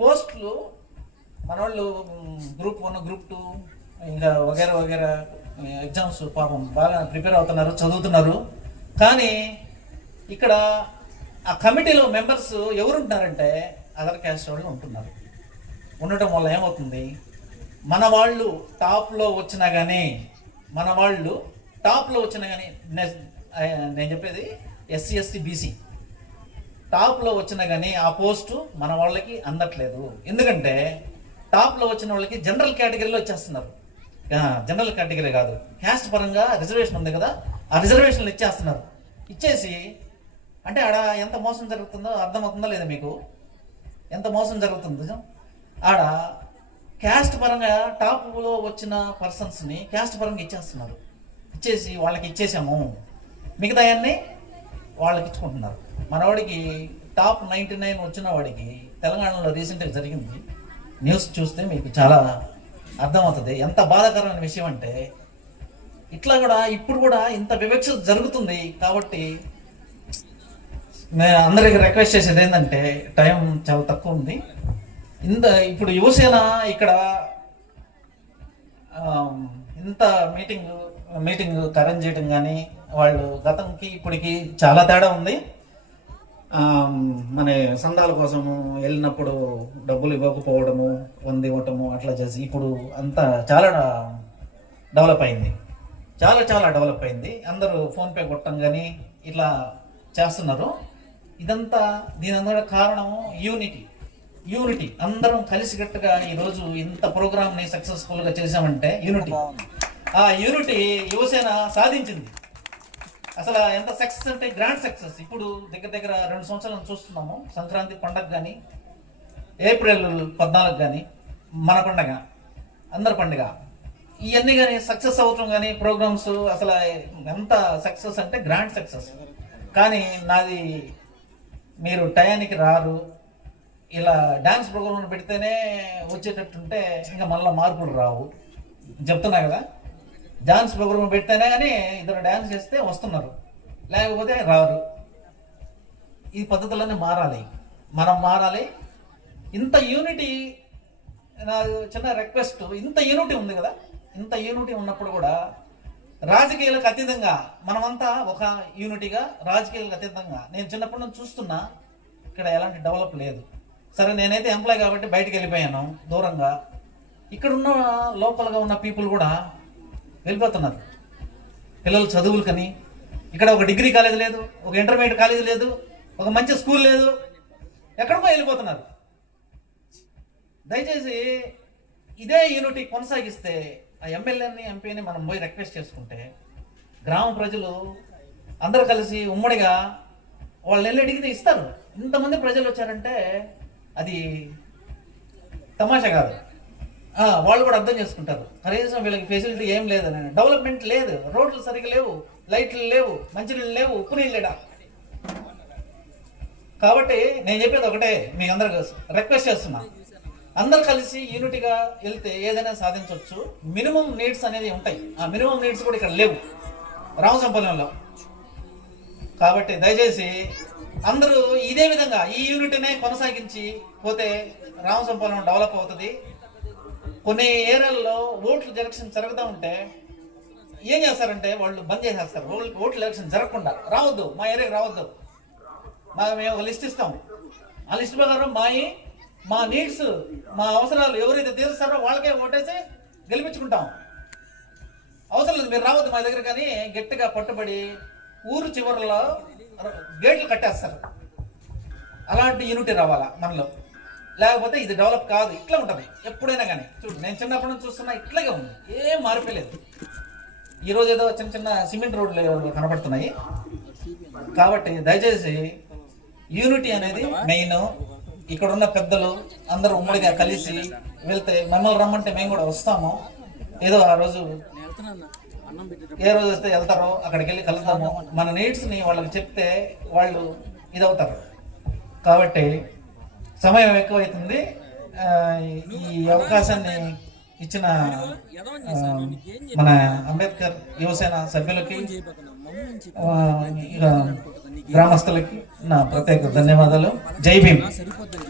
పోస్టులు మన వాళ్ళు గ్రూప్ 1 గ్రూప్ 2 ఇంకా వగేరా వగేరా ఎగ్జామ్స్ పాపం బాగా ప్రిపేర్ అవుతున్నారు, చదువుతున్నారు. కానీ ఇక్కడ ఆ కమిటీలో మెంబర్స్ ఎవరుంటున్నారంటే అదర్ క్యాస్ట్ వాళ్ళు ఉంటున్నారు. ఉండటం వల్ల ఏమవుతుంది, మన వాళ్ళు టాప్లో వచ్చినా కానీ నేను చెప్పేది ఎస్సీ ఎస్టీ బీసీ టాప్లో వచ్చినా కానీ ఆ పోస్టు మన వాళ్ళకి అందట్లేదు. ఎందుకంటే టాప్లో వచ్చిన వాళ్ళకి జనరల్ కేటగిరీలో వచ్చేస్తున్నారు. జనరల్ కేటగిరీ కాదు, క్యాస్ట్ పరంగా రిజర్వేషన్ ఉంది కదా, ఆ రిజర్వేషన్లు ఇచ్చేసి అంటే ఆడ ఎంత మోసం జరుగుతుందో అర్థమవుతుందా లేదా మీకు? ఎంత మోసం జరుగుతుందో ఆడ క్యాస్ట్ పరంగా టాప్లో వచ్చిన పర్సన్స్ని క్యాస్ట్ పరంగా ఇచ్చేసి వాళ్ళకి ఇచ్చేసాము, మిగతా అన్నీ వాళ్ళకి ఇచ్చుకుంటున్నారు. మనవాడికి టాప్ 99 వచ్చిన వాడికి తెలంగాణలో రీసెంట్గా జరిగింది న్యూస్ చూస్తే మీకు చాలా అర్థమవుతుంది ఎంత బాధాకరమైన విషయం అంటే. ఇట్లా కూడా ఇప్పుడు కూడా ఇంత వివక్ష జరుగుతుంది. కాబట్టి నేను అందరికి రిక్వెస్ట్ చేసేది ఏంటంటే, టైం చాలా తక్కువ ఉంది. ఇప్పుడు యువసేన ఇక్కడ ఇంత మీటింగ్ అరేంజ్ చేయడం కానీ వాళ్ళు గతంకి ఇప్పటికి చాలా తేడా ఉంది. మన సందాల కోసము వెళ్ళినప్పుడు డబ్బులు ఇవ్వకపోవడము, ఇవ్వటము అట్లా చేసి ఇప్పుడు అంతా చాలా డెవలప్ అయింది, చాలా డెవలప్ అయింది. అందరూ ఫోన్పే కొట్టడం కానీ ఇట్లా చేస్తున్నారు. దీని అందరూ కారణం యూనిటీ. అందరం కలిసికట్టుగా ఈరోజు ఇంత ప్రోగ్రామ్ని సక్సెస్ఫుల్గా చేసామంటే ఆ యూనిటీ యువసేన సాధించింది. అసలు ఎంత సక్సెస్ అంటే గ్రాండ్ సక్సెస్. ఇప్పుడు దగ్గర 2 సంవత్సరాలను చూస్తున్నాము. సంక్రాంతి పండగ కానీ, ఏప్రిల్ 14 కానీ, మన పండగ, అందరి పండుగ, ఇవన్నీ కానీ సక్సెస్ అవటం కానీ ప్రోగ్రామ్స్ అసలు ఎంత సక్సెస్ అంటే గ్రాండ్ సక్సెస్. కానీ నాది మీరు టయానికి రారు, ఇలా డ్యాన్స్ ప్రోగ్రామ్ పెడితేనే వచ్చేటట్టుంటే ఇంకా మళ్ళీ మార్పులు రావు. చెప్తున్నా కదా, డ్యాన్స్ ప్రోగ్రామ్ పెడితేనే కానీ ఇద్దరు డ్యాన్స్ చేస్తే వస్తున్నారు, లేకపోతే రారు. ఈ పద్ధతులన్నీ మనం మారాలి. ఇంత యూనిటీ, నాకు చిన్న రిక్వెస్ట్, ఇంత యూనిటీ ఉంది కదా, ఇంత యూనిటీ ఉన్నప్పుడు కూడా రాజకీయాలకు అతీతంగా మనమంతా ఒక యూనిటీగా, రాజకీయాలకు అతీతంగా నేను చిన్నప్పటి నుంచి చూస్తున్నా ఇక్కడ ఎలాంటి డెవలప్ లేదు. సరే నేనైతే ఎంప్లాయ్ కాబట్టి బయటకు వెళ్ళిపోయాను దూరంగా. ఇక్కడ ఉన్న లోకల్గా ఉన్న పీపుల్ కూడా వెళ్ళిపోతున్నారు. పిల్లలు చదువులకని ఇక్కడ ఒక డిగ్రీ కాలేజ్ లేదు, ఒక ఇంటర్మీడియట్ కాలేజ్ లేదు, ఒక మంచి స్కూల్ లేదు, ఎక్కడికో వెళ్ళిపోతున్నారు. దయచేసి ఇదే యూనిటీ కొనసాగిస్తే ఆ ఎమ్మెల్యేని ఎంపీని మనం పోయి రిక్వెస్ట్ చేసుకుంటే గ్రామ ప్రజలు అందరూ కలిసి ఉమ్మడిగా వాళ్ళు వెళ్ళి అడిగితే ఇస్తారు. ఇంతమంది ప్రజలు వచ్చారంటే అది తమాషా కాదు. వాళ్ళు కూడా అర్థం చేసుకుంటారు, కనీసం వీళ్ళకి ఫెసిలిటీ ఏం లేదని, డెవలప్మెంట్ లేదు, రోడ్లు సరిగ్గా లేవు, లైట్లు లేవు, మంచినీళ్ళు లేవు, ఉప్పు నీళ్ళు లేడా. కాబట్టి నేను చెప్పేది ఒకటే, మీ అందరూ రిక్వెస్ట్ చేస్తున్నా, అందరు కలిసి యూనిటీగా వెళ్తే ఏదైనా సాధించవచ్చు. మినిమం నీడ్స్ అనేది ఉంటాయి, ఆ మినిమం నీడ్స్ కూడా ఇక్కడ లేవు రామసంపల్లంలో. కాబట్టి దయచేసి అందరూ ఇదే విధంగా ఈ యూనిటీనే కొనసాగించి పోతే రామసంపల్లం డెవలప్ అవుతుంది. కొన్ని ఏరియాల్లో ఓట్లు ఎలక్షన్ జరుగుతూ ఉంటే ఏం చేస్తారంటే వాళ్ళు బంద్ చేసేస్తారు. ఓట్లు ఎలక్షన్ జరగకుండా రావద్దు, మా ఏరియాకి రావద్దు, మేము ఒక లిస్ట్ ఇస్తాం, ఆ లిస్ట్ ప్రకారం మా నీడ్స్, మా అవసరాలు ఎవరైతే తీరుస్తారో వాళ్ళకే ఓటేసి గెలిపించుకుంటాం. అవసరం లేదు మీరు రావద్దు మా దగ్గర కానీ గట్టిగా పట్టుబడి ఊరు చివరిలో గేట్లు కట్టేస్తారు. అలాంటి యూనిటీ రావాలా మనలో, లేకపోతే ఇది డెవలప్ కాదు. ఇట్లా ఉంటుంది ఎప్పుడైనా కానీ. చూడు, నేను చిన్నప్పటి నుంచి చూస్తున్నా ఇట్లాగే ఉంది, ఏం మార్పలేదు. ఈరోజు ఏదో చిన్న సిమెంట్ రోడ్లు కనబడుతున్నాయి. కాబట్టి దయచేసి యూనిటీ అనేది మెయిన్. ఇక్కడ ఉన్న పెద్దలు అందరూ ఉమ్మడిగా కలిసి వెళ్తే, మమ్మల్ని రమ్మంటే మేము కూడా వస్తాము. ఏదో ఆ రోజు ఏ రోజు వస్తే వెళ్తారో అక్కడికి వెళ్ళి కలుద్దాము. మన నీడ్స్ని వాళ్ళకి చెప్తే వాళ్ళు ఇదవుతారు. కాబట్టి సమయం ఎక్కువైతుంది. ఈ అవకాశాన్ని ఇచ్చిన మన అంబేద్కర్ యువసేన సభ్యులకి, గ్రామస్తులకి నా ప్రత్యేక ధన్యవాదాలు. జై భీమ్.